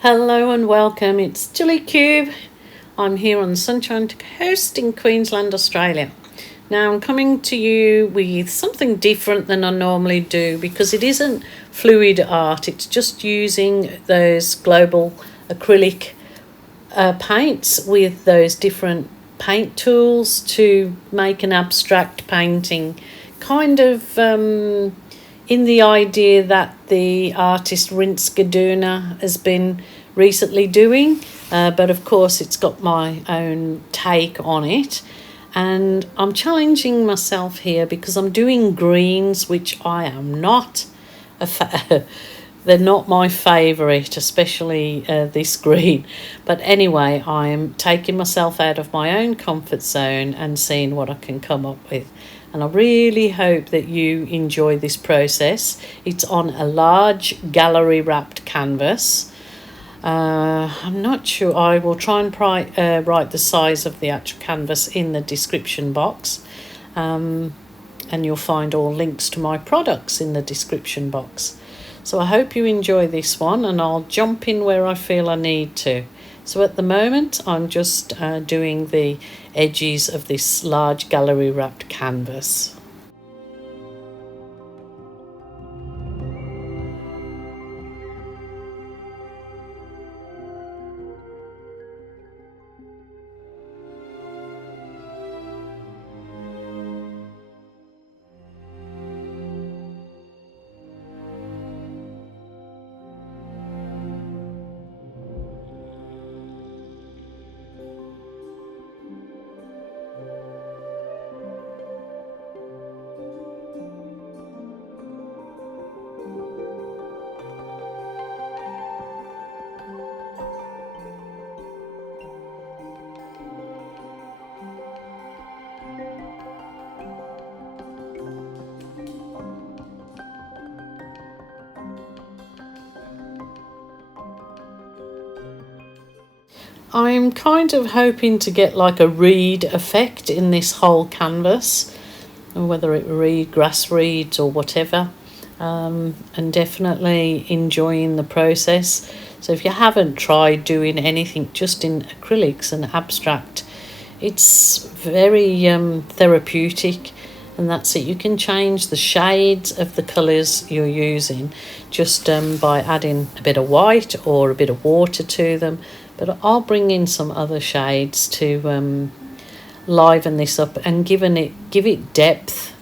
Hello and welcome. It's Julie Cube. I'm here on the Sunshine Coast in Queensland, Australia. Now I'm coming to you with something different than I normally do because it isn't fluid art. It's just using those global acrylic paints with those different paint tools to make an abstract painting, kind of in the idea that the artist Rince Gaduna has been recently doing, but of course it's got my own take on it. And I'm challenging myself here because I'm doing greens, which I am not they're not my favourite, especially this green. But anyway, I'm taking myself out of my own comfort zone and seeing what I can come up with. And I really hope that you enjoy this process. It's on a large gallery wrapped canvas. I'm not sure. I will try and write the size of the actual canvas in the description box. And you'll find all links to my products in the description box. So I hope you enjoy this one, and I'll jump in where I feel I need to. So at the moment, I'm just doing the edges of this large gallery wrapped canvas. I'm kind of hoping to get like a reed effect in this whole canvas, whether it reed, grass reeds or whatever, and definitely enjoying the process. So if you haven't tried doing anything just in acrylics and abstract, it's very therapeutic, and that's it. You can change the shades of the colours you're using just by adding a bit of white or a bit of water to them. But I'll bring in some other shades to liven this up and give it depth.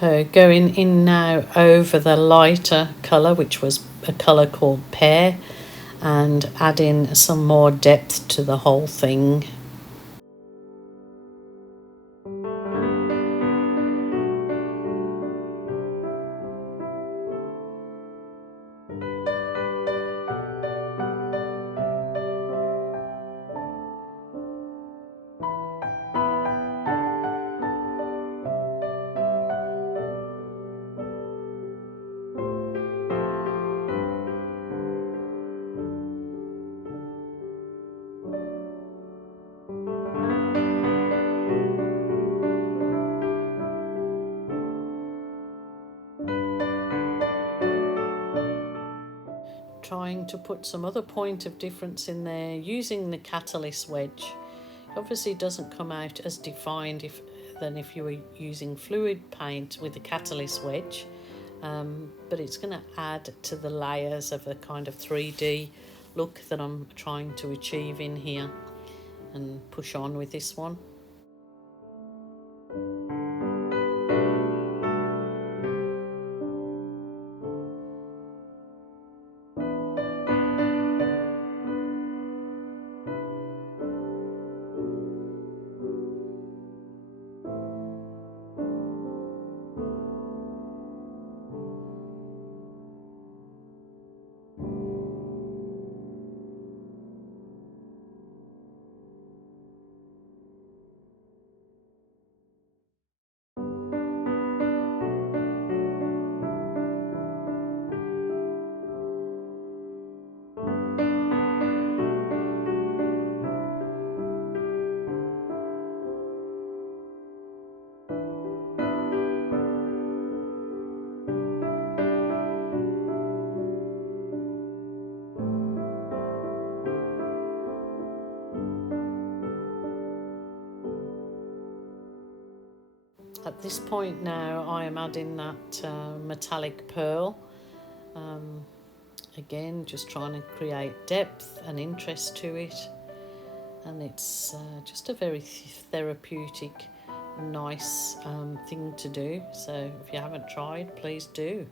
Going in now over the lighter colour, which was a colour called Pear, and adding some more depth to the whole thing. Trying to put some other point of difference in there using the catalyst wedge. Obviously doesn't come out as defined than if you were using fluid paint with the catalyst wedge, but it's going to add to the layers of a kind of 3D look that I'm trying to achieve in here and push on with this one. At this point now I am adding that metallic pearl. Again, just trying to create depth and interest to it, and it's just a very therapeutic, nice thing to do. So if you haven't tried, please do.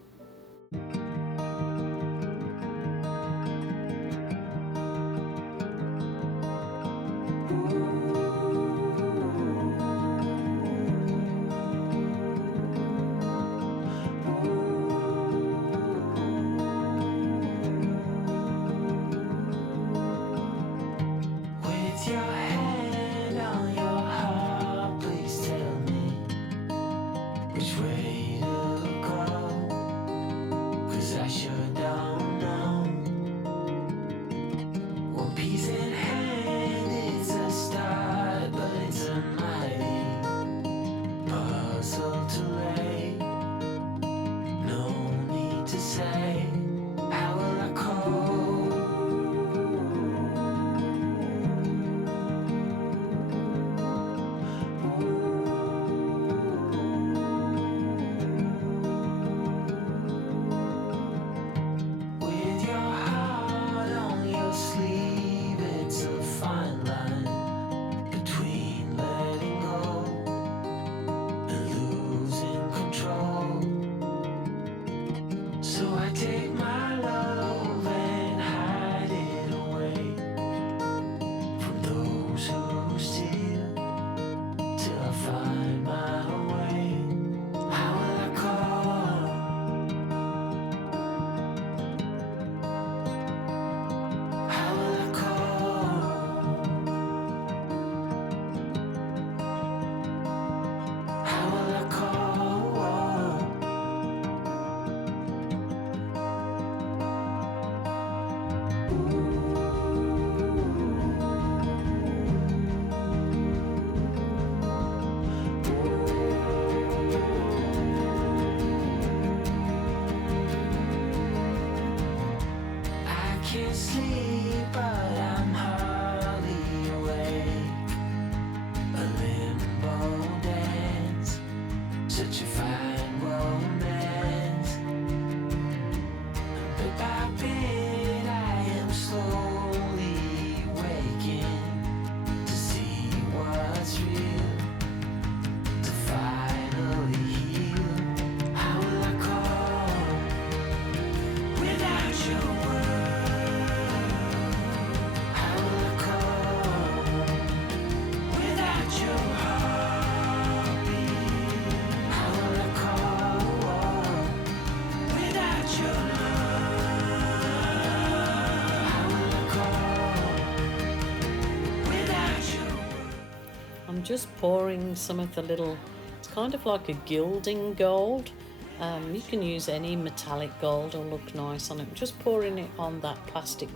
just pouring some of the little, it's kind of like a gilding gold. You can use any metallic gold, will look nice on it. Just pouring it on that plastic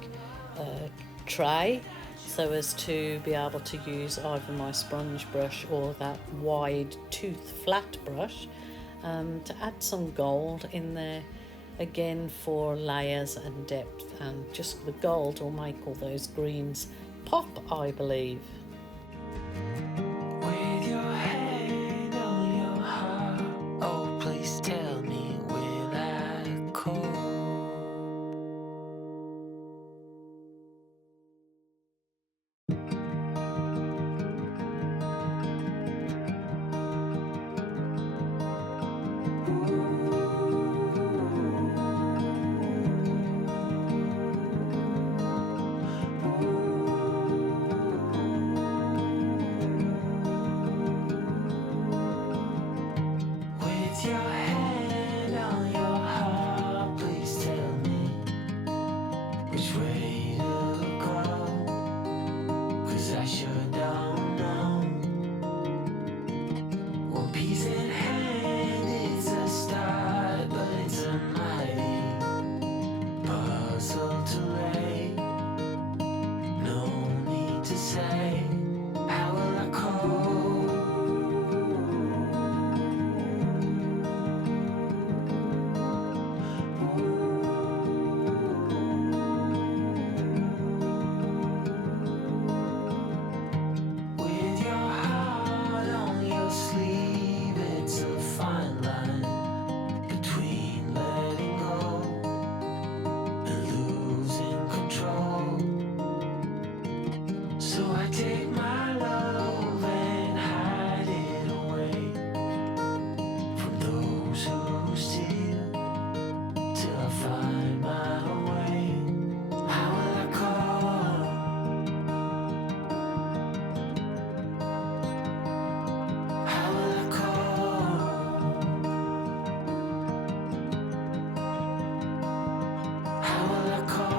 tray so as to be able to use either my sponge brush or that wide tooth flat brush to add some gold in there, again for layers and depth, and just the gold will make all those greens pop, I believe. With your hand on your heart, oh please tell me, will I call? With your hand on your heart, please tell me which way to go, 'cause I sure don't know. One piece in hand is a start, but it's a mighty puzzle to lay. No need to say, how will I cope? With your heart on your sleeve, it's a fine line between letting go and losing control. So I take my love and hide it away from those who steal, till I find my way. How will I call? How will I call? How will I call?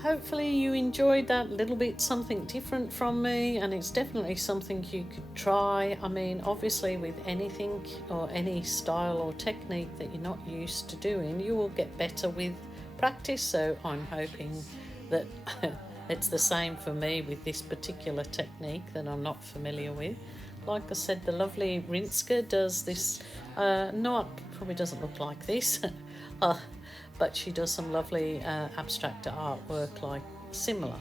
Hopefully you enjoyed that little bit something different from me, and it's definitely something you could try. I mean, obviously with anything or any style or technique that you're not used to doing, you will get better with practice. So I'm hoping that it's the same for me with this particular technique that I'm not familiar with. Like I said, the lovely Rinska does this, probably doesn't look like this, but she does some lovely abstract artwork like similar.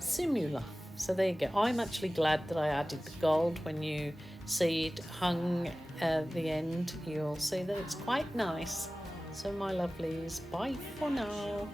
So there you go. I'm actually glad that I added the gold. When you see it hung at the end, you'll see that it's quite nice. So my lovelies, bye for now.